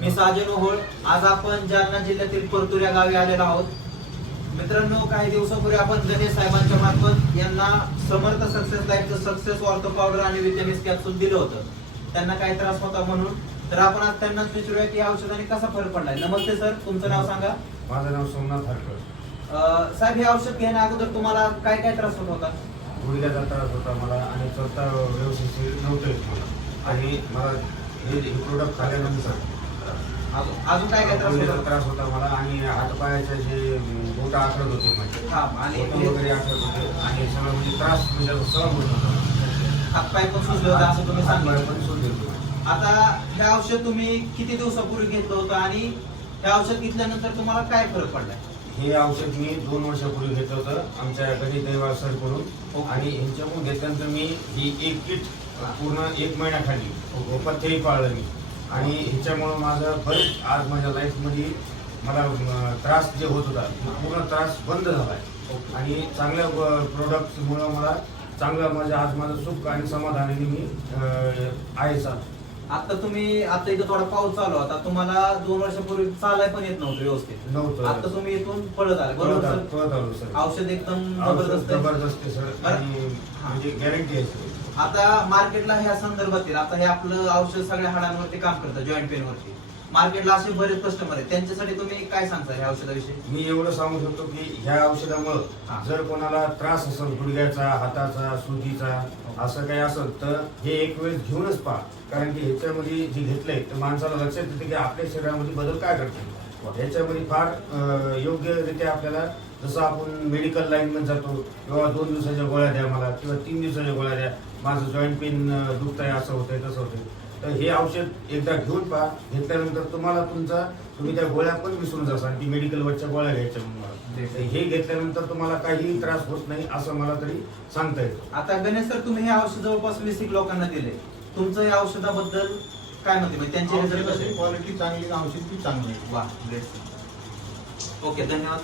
मी साजन ओहोळ. आज आपण जालना जिल्ह्यातील परतूर या गावी आलेलो आहोत. मित्रांनो काही दिवसापूर्वी आपण गणेश साहेबांच्या मार्फत यांना समर्थ सक्सेस लाईफचं सक्सेस ऑर्थो पावडर आणि विटॅमिन्स कॅप्सूल दिलं होतं. त्यांना काही त्रास होता म्हणून. तर आपण आज त्यांनाच विचारूया की या औषधाने कसा फरक पडलाय? नमस्ते सर. तुमचं नाव सांगा. माझं नाव सोमनाथ हरकर साहेब हे औषध घेण्या अगोदर तुम्हाला काय काय त्रास होत होता? गुडघ्याचा त्रास होता मला आणि चौथा व्यवस्थित नव्हतं मला आणि मला हे प्रोडक्ट खाल्ल्यानंतर अजून काय काय त्रास होता? त्रास होता मला आणि हातपायाचे जे बोट आखडत होते माझे. हा आणि? बोटं वगैरे आखडत होते. आणि सगळं म्हणजे त्रास म्हणजे सहन होत होता. हातपाय पण सुजले होते असं तुम्ही सांगितलं. पण सोडले होते आता हे औषध तुम्ही किती दिवसापूर्वी घेतलं होतं आणि हे औषध घेतल्यानंतर तुम्हाला काय फरक पडलाय हे औषध मी दोन वर्षापूर्वी घेतलं होतं आमच्या गणित दैवा सरकडून ओके. आणि ह्यांच्याकडून घेतल्यानंतर मी ही एक किट पूर्ण एक महिना खाल्ली पथ्यही पाळलं मी. आणि ह्याच्यामुळं माझं बरेच आज माझ्या लाईफमध्ये मला त्रास जे होत होता तो पूर्ण त्रास बंद झाला आहे आणि चांगल्या प्रोडक्टमुळं मला चांगलं माझं आज माझं सुख आणि समाधानाने मी आहे चाल आता तुम्ही आता इथं थोडा पाऊस चालू होता. तुम्हाला दोन वर्षापूर्वी चालाय पण येत नव्हतं व्यवस्थित. नव्हतं. आता तुम्ही इथून पळत आले. बरोबर आलो सर? पळत आलो सर. औषध एकदम जबरदस्त आहे. जबरदस्त आहे सर. बरं. आणि म्हणजे गॅरंटी आहे सर. आता मार्केटला ह्या संदर्भातील आता हे आपलं औषध सगळ्या हाडांवरती काम करतं जॉईंट पेन वरती. मार्केटला असे बरेच कस्टमर आहेत. त्यांच्यासाठी तुम्ही काय सांगता ह्या औषधाविषयी? मी एवढं सांगू शकतो की ह्या हा. औषधामुळं जर कोणाला त्रास असेल गुडघ्याचा हाताचा सुजीचा असं काही असेल तर हे एक वेळ घेऊनच पहा. कारण की ह्याच्यामध्ये जे घेतलंय तर माणसाला लक्षात येते की आपल्या शरीरामध्ये बदल काय करते ह्याच्यामध्ये फार योग्यरित्या आपल्याला जसं आपण मेडिकल लाईन मध्ये जातो किंवा दोन दिवसाच्या गोळ्या द्या मला किंवा तीन दिवसाच्या गोळ्या द्या. माझं जॉईंट पेन दुखत आहे असं होतंय तसं होतंय. तर हे औषध एकदा घेऊन पहा. घेतल्यानंतर तुम्हाला तुमचा तुम्ही त्या गोळ्या पण विसरून जासाल की मेडिकल वरच्या गोळ्या घ्यायच्या म्हणून. हे घेतल्यानंतर तुम्हाला काहीही त्रास होत नाही असं मला तरी सांगता येतं. आता गणेश सर तुम्ही हे औषध जवळपास वीस एक लोकांना दिले. तुमचं या औषधाबद्दल काय म्हणते म्हणजे त्यांचे रिझल्ट कसे? क्वालिटी चांगली औषध बी चांगली. आहे. वा ओके धन्यवाद.